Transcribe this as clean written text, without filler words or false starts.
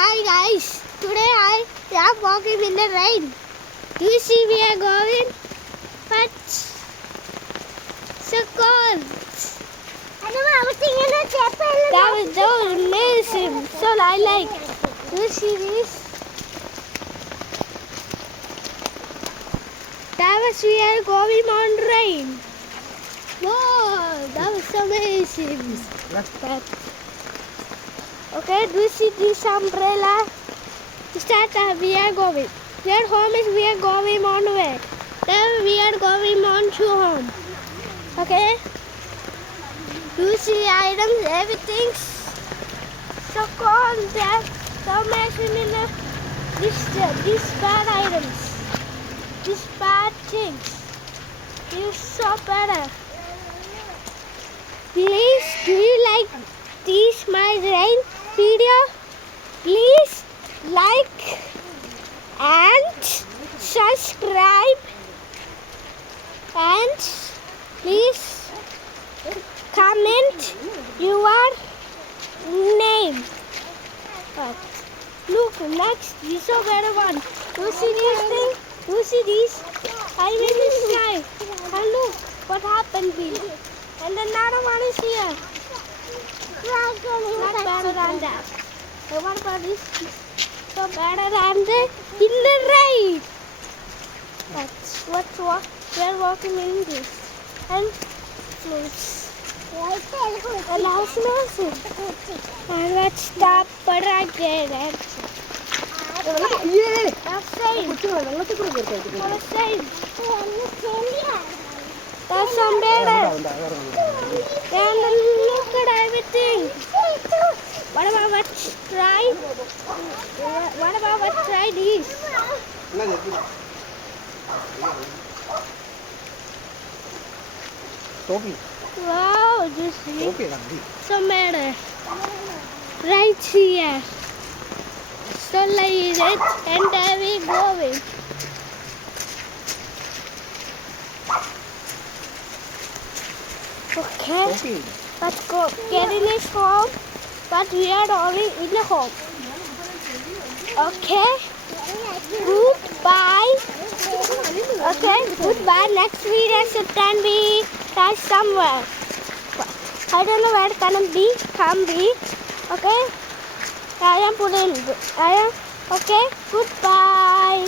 Hi guys, today I am walking in the rain. You see we are going, but so cold. That was so amazing. So I like. You see this? That was we are going on rain. Whoa, that was so amazing. Okay, do you see this umbrella? Start we are going. Your home is we are going on way. Then we are going on to home. Okay? You see items, everything. So cold there. So much in this bad items. These bad things. You so better. Please, do you like this my rain video? Please like and subscribe and please comment your name. But look, next you saw better one. You see this thing? You see this? I'm in the sky. And look what happened here. And another one is here. Not better than that. And what about this? So better than the in the rain. That's what's what we're walking in this. And fruits. And how's nothing? And let's stop but again. That's same. That's same. That's some better. And look at everything. What about let's try? What about let's try this? Wow, this is some better. Right here. So like it and there we going. Okay, let's go get in this home, but we are already in the home. Okay, goodbye. Okay, goodbye. Next video should can be touch somewhere. I don't know where it can be. Okay, I am putting. Okay, goodbye.